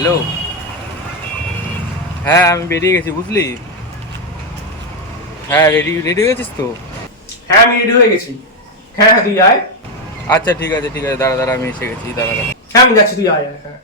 Hello? হ্যাঁ আমি বেরিয়ে গেছি বুঝলি? হ্যাঁ রেডি রেডি হয়ে গেছিস তো? হ্যাঁ আমি রেডি হয়ে গেছি। হ্যাঁ হ্যাঁ তুই আয়। আচ্ছা ঠিক আছে ঠিক আছে দাঁড়া দাঁড়া আমি এসে গেছি দাঁড়া দাঁড়া। হ্যাঁ আমি যাচ্ছি তুই আয় আয় হ্যাঁ।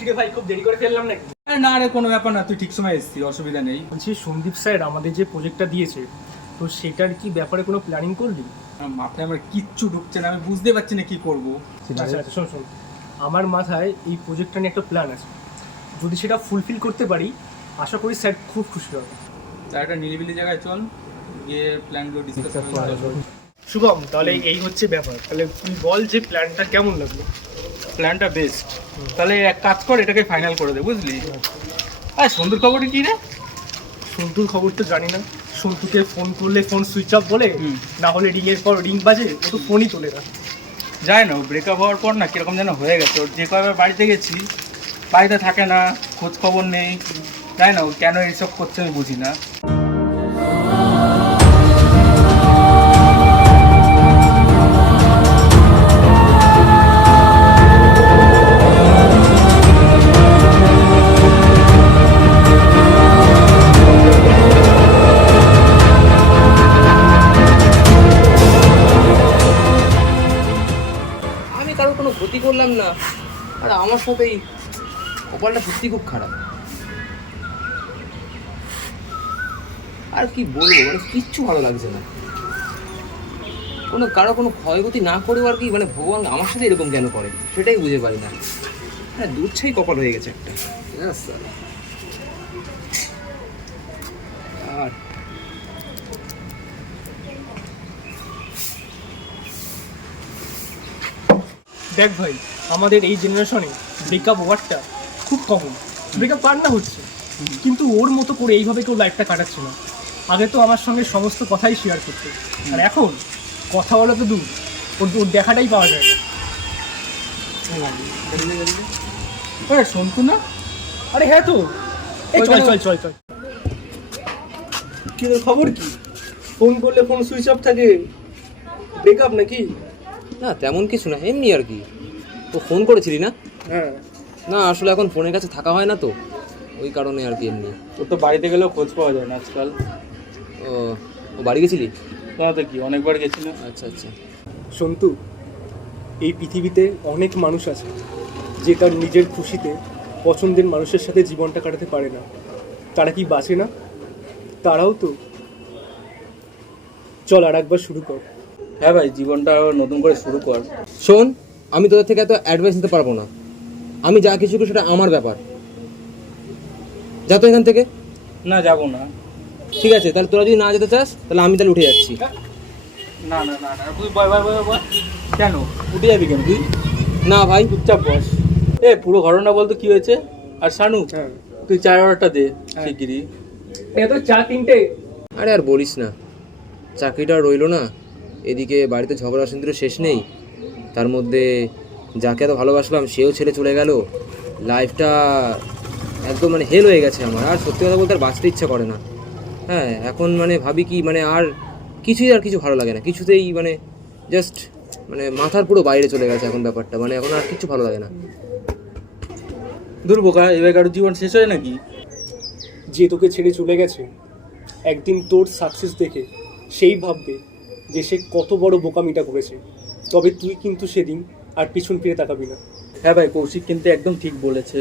আছে ভাই খুব দেরি করে ফেললাম নাকি? না রে কোনো ব্যাপার না তুই ঠিক সময় এসেছিস অসুবিধা নেই। বলছি সন্দীপ স্যার আমাদের যে প্রজেক্টটা দিয়েছে তো সেটার কি ব্যাপারে কোনো প্ল্যানিং করলি? মাথায় আমার কিচ্ছু ঢুকছে না আমি বুঝতে পারছি না কি করব। আচ্ছা আচ্ছা শোন শোন। আমার মাথায় এই প্রজেক্টটা নিয়ে একটা প্ল্যান আছে। যদি সেটা ফুলফিল করতে পারি আশা করি স্যার খুব খুশি হবে। তার একটা নিরিবিলি জায়গায় চল গিয়ে প্ল্যানগুলো ডিসকাস করে শুভম তাহলে এই হচ্ছে ব্যাপার। তাহলে তুই বল যে প্ল্যানটা কেমন লাগল? প্ল্যানটা বেস্ট তাহলে এক কাজ কর এটাকে ফাইনাল করে দে বুঝলি? আর সুন্দর খবর কি রে? সন্তুর খবর তো জানি না। সন্তুকে ফোন করলে ফোন সুইচ অফ বলে। না হলে রিং এর পর রিং বাজে ও তো ফোনই তোলে না। যায় না ব্রেকআপ হওয়ার পর না কীরকম যেন হয়ে গেছে। ওর যে কয়বার বাড়িতে গেছি বাড়িতে থাকে না খোঁজ খবর নেই। জানি না ও কেন এইসব করছে আমি বুঝি না। কারোর কোনো ক্ষতি করলাম না। আর আমার সাথেই কপালটা সত্যি খুব খারাপ। আর কি বলব মানে কিচ্ছু ভালো লাগছে না। কোনো, কারও কোনো ক্ষয়ক্ষতি না করেও আর কি মানে ভগবান আমার সাথে এরকম কেন করে? সেটাই বুঝে পারি না। হ্যাঁ দুচ্ছাই কপাল হয়ে গেছে একটা। দেখ ভাই আমাদের এই জেনারেশনে ব্রেকআপ ওয়ার্ডটা খুব কমন ব্রেকআপ কার না হচ্ছে? কিন্তু ওর মতো করে এইভাবে কেউ লাইফটা কাটাচ্ছে না। আগে তো আমার সঙ্গে সমস্ত কথাই শেয়ার করতে। আর এখন কথা বলা তো দূর। ওর ওর দেখাটাই পাওয়া যায় না। ওরে না? আরে হ্যাঁ তো। এই চল চল চল চল কি খবর কি? ফোন করলে ফোন সুইচ অফ থাকে। ব্রেকআপ নাকি? না তেমন কিছু না এমনি আর কি। তো ফোন করেছিলি না? হ্যাঁ। না আসলে এখন ফোনের কাছে থাকা হয় না তো ওই কারণে আর কি এমনি। তোর তো বাড়িতে গেলেও খোঁজ পাওয়া যায় না আজকাল। ও ও বাড়ি গেছিলি? তোমার তো কি অনেকবার গেছি না। আচ্ছা আচ্ছা। সন্তু এই পৃথিবীতে অনেক মানুষ আছে যে তার নিজের খুশিতে পছন্দের মানুষের সাথে জীবনটা কাটাতে পারে না। তারা কি বাঁচে না? তারাও তো। চল আর একবার শুরু কর। হ্যাঁ ভাই জীবনটা আবার নতুন করে শুরু কর। শোন আমি তোদের থেকে এত অ্যাডভাইস নিতে পারব না। আমি যা কিছু করি সেটা আমার ব্যাপার। যা তো এখান থেকে। না যাব না। ঠিক আছে তাহলে তোরা যদি না যেতে চাস তাহলে আমি তাহলে উঠে যাচ্ছি। না না না না তুই বয় বয় বয় বয় কেন? উঠে যাবি কেন তুই? না ভাই। চুপচাপ বস। এ পুরো ঘটনা বলতো কি হয়েছে? আর শানু হ্যাঁ। তুই চার অর্ডারটা দে হ্যাঁ। শিগগিরই। এটা তো চা তিনটে। আরে আর বলিস না। চাকরিটা রইল না। এদিকে বাড়িতে ঝগড়া অশান্তিরও শেষ নেই। তার মধ্যে যাকে এত ভালোবাসলাম, সেও ছেড়ে চলে গেল। লাইফটা একদম মানে হেল হয়ে গেছে আমার। আর সত্যি কথা বলতে আর বাঁচতে ইচ্ছা করে না। হ্যাঁ এখন মানে ভাবি কি মানে আর কিছুই আর কিছু ভালো লাগে না। কিছুতেই মানে জাস্ট মানে মাথার পুরো বাইরে চলে গেছে এখন ব্যাপারটা। মানে এখন আর কিছু ভালো লাগে না। দুর্বোকা এবার কারোর জীবন শেষ হয় নাকি? যে তোকে ছেড়ে চলে গেছে, একদিন তোর সাকসেস দেখে সেই ভাববে যে সে কত বড় বোকামিটা করেছে। তবে তুই কিন্তু সেদিন আর পিছন ফিরে তাকাবি না। হ্যাঁ ভাই কৌশিক কিন্তু একদম ঠিক বলেছে।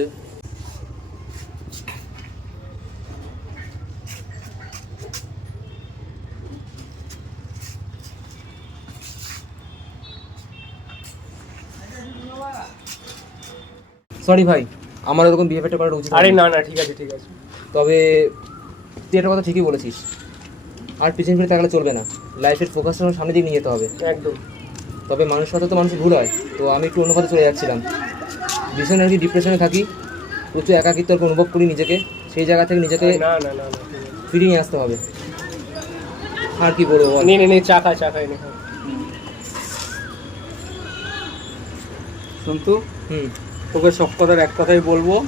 সরি ভাই আমার এরকম বিহেভিয়ারটা করাটা উচিত আরে না না ঠিক আছে ঠিক আছে। তবে তুই একটা কথা ঠিকই বলেছিস। আর পিছন ফিরে তাকালে চলবে না। লাইফের ফোকাসটা সামনের দিকে নিয়ে যেতে হবে। একদম। তবে মানুষ সাথে তো মানুষ ভুল হয়। তো আমি একটু অন্য পথে চলে যাচ্ছিলাম। ভীষণ আর কি ডিপ্রেশনে থাকি। প্রচুর একাকিত্ব অনুভব করি নিজেকে। সেই জায়গা থেকে নিজেকে। ফিরিয়ে নিয়ে আসতে হবে। আর কি বলব বল? নে নে নে চা খা চা খাই নে শুনতু হুম। তোকে সব কথার এক কথাই বলব।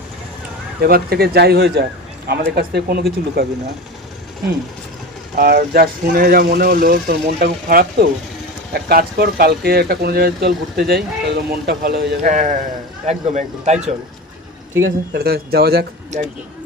এবার থেকে যাই হয়ে যাক আমাদের কাছ থেকে কোনো কিছু লুকাবি না। হুম। আর যা শুনে যা মনে হলো তোর মনটা খুব খারাপ তো? এক কাজ কর কালকে একটা কোনো জায়গায় চল ঘুরতে যাই তাহলে মনটা ভালো হয়ে যাবে। হ্যাঁ একদম একদম তাই চল। ঠিক আছে তাহলে তাহলে যাওয়া যাক। একদম।